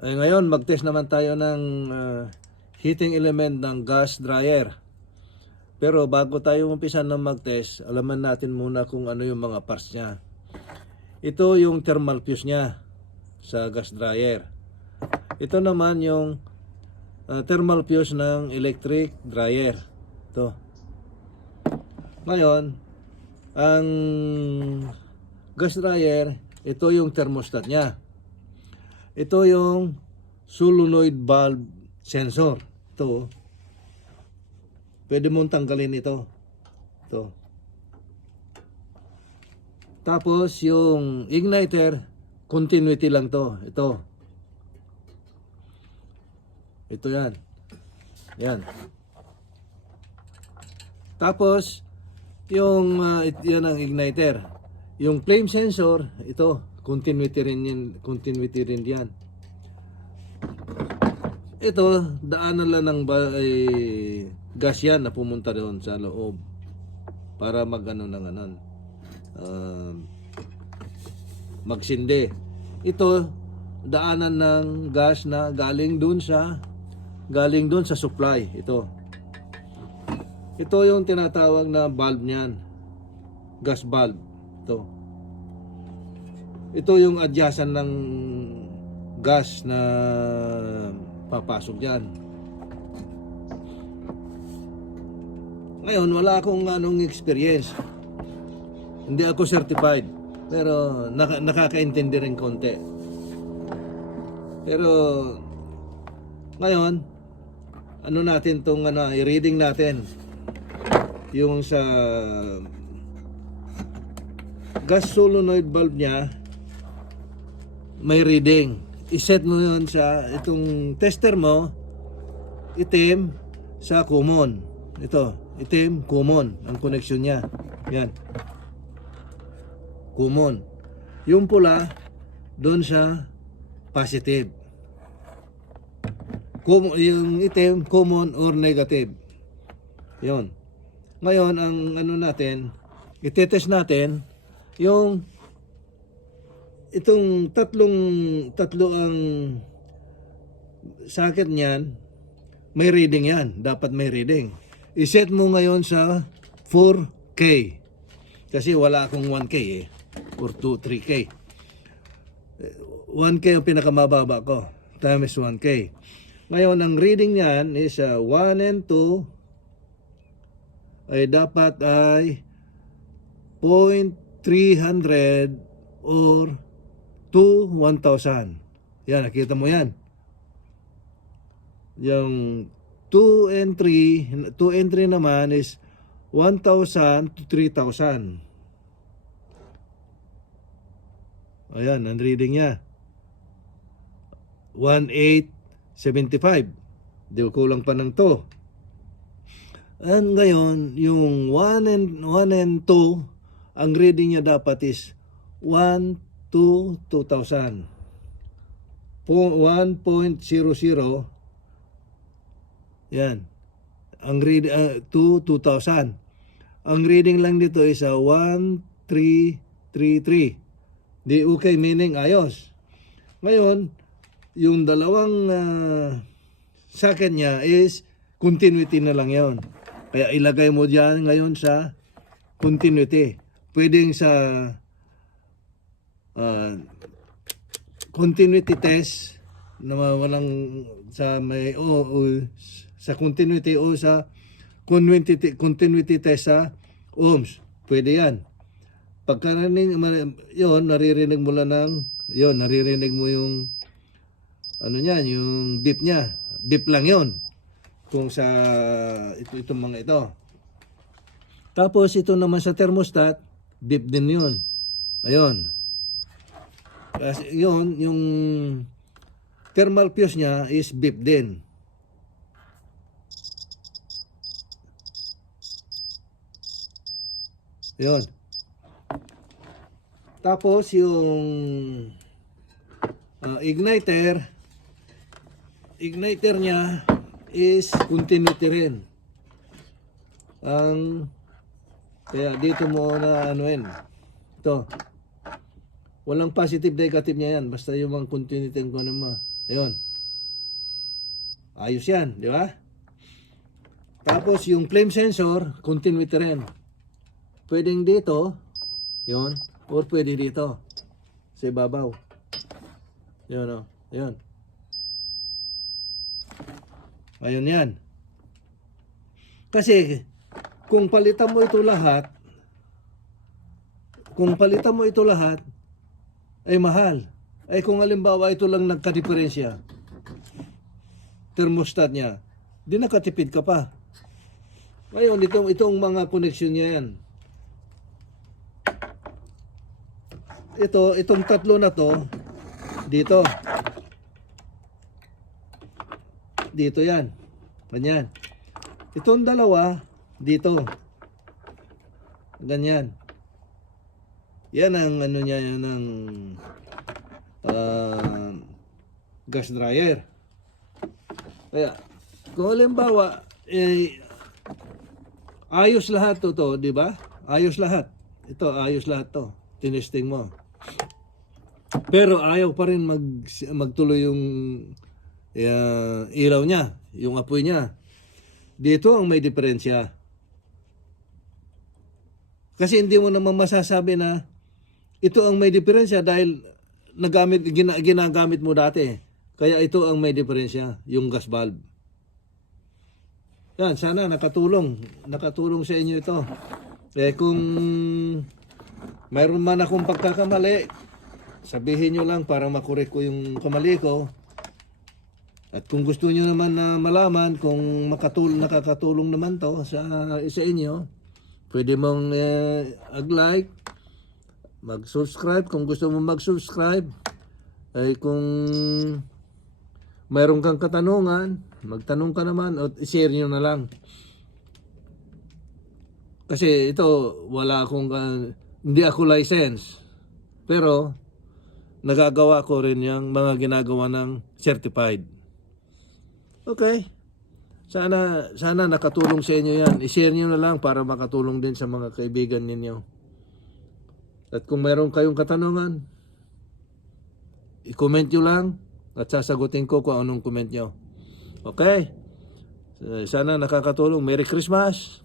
Ngayon, mag-test naman tayo ng heating element ng gas dryer. Pero bago tayo umpisa ng mag-test, alaman natin muna kung ano yung mga parts niya. Ito yung thermal fuse niya sa gas dryer. Ito naman yung thermal fuse ng electric dryer. Ito. Ngayon, ang gas dryer, ito yung thermostat niya. Ito yung solenoid valve sensor. Ito. Pwede mong tanggalin ito. Ito. Tapos yung igniter, continuity lang to. Ito. Ito yan. Yan. Tapos yung yan ang igniter. Yung flame sensor, ito, continuity rin yan. Ito, daanan lang ng gas yan na pumunta doon sa loob para magsindi. Ito, daanan ng gas na galing doon sa supply. Ito yung tinatawag na valve niyan. Gas valve. Ito yung adjacent ng gas na papasok diyan. Ngayon, wala akong experience. Hindi ako certified. Pero nakakaintindi rin konti. Pero ngayon, natin tong i-reading natin. Yung sa gas solenoid valve niya, may reading. I-set mo yun sa itong tester mo, itim sa common. Ito, itim, common ang connection niya. Yan. Common. Yung pula, doon sa positive. Yung itim, common or negative. Yon. Ngayon, ang natin, itetest natin yung itong tatlo ang socket niyan, may reading yan. Dapat may reading. I-set mo ngayon sa 4K. Kasi wala akong 1K or 3K. 1K ang pinakamababa ko. Times 1K. Ngayon, ang reading niyan is 1 and 2 ay dapat ay 0.300 or to 1,000. Yan, nakita mo yan. Yung 2 and 3 naman is 1,000 to 3,000. Ayan, ang reading niya. 1,875. Di ba kulang pa ng 2. And ngayon, yung 1 and 2, ang reading niya dapat is 1 to 2,000. 1.00. Yan. Ang reading to 2,000. Ang reading lang dito is 1,333. Di okay, meaning ayos. Ngayon, yung dalawang socket niya is continuity na lang yon. Kaya ilagay mo diyan ngayon sa continuity. Pwedeng sa continuity test na walang sa may sa continuity o sa continuity test sa ohms. Pwede yan. Pagka naririnig mo lang naririnig mo yung niyan, yung beep niya. Beep lang yon. Kung sa itong mga ito. Tapos ito naman sa thermostat, beep din yun. Ayun. Kasi yun, yung thermal fuse niya is beep din. Ayun. Tapos yung igniter niya is continuity rin. Kaya dito mo na ito. Walang positive negative niya yan. Basta yung mga continuity ko naman. Ayun. Ayos yan, di ba? Tapos yung flame sensor, continuity rin. Pwedeng dito, yun, or pwede dito, sa ibabaw. Yun o, yun. Ayun yan. Kasi, kung palitan mo ito lahat, ay mahal. Ay kung halimbawa ito lang nagka-diferensya, thermostat niya, di nakatipid ka pa. Ngayon, itong mga connection niya yan. Itong tatlo na to, dito. Dito yan. Ganyan. Itong dalawa, dito. Ganyan. Yan ang ano niya, yan ang gas dryer. Kaya, kung halimbawa, ayos lahat to, di ba? Ayos lahat. Ito, ayos lahat to. Tinesting mo. Pero ayaw pa rin magtuloy yung ilaw niya, yung apoy niya. Dito ang may diferensya. Kasi hindi mo naman masasabi na ito ang may diferensya dahil ginagamit mo dati. Kaya ito ang may diferensya, yung gas valve. Yan, sana nakatulong sa inyo ito. Kung mayroon man akong pagkakamali, sabihin nyo lang para makorek ko yung kamali ko. At kung gusto nyo naman na malaman kung nakakatulong naman to sa inyo, pwede mong like, mag-subscribe kung gusto mong mag-subscribe. Ay kung mayroon kang katanungan, magtanong ka naman o i-share nyo na lang. Kasi ito, hindi ako license. Pero, nagagawa ko rin yung mga ginagawa ng certified. Okay. Sana nakatulong sa inyo yan. I-share nyo na lang para makatulong din sa mga kaibigan ninyo. At kung mayroon kayong katanungan, i-comment nyo lang at sasagutin ko kung anong comment nyo. Okay? Sana nakakatulong. Merry Christmas!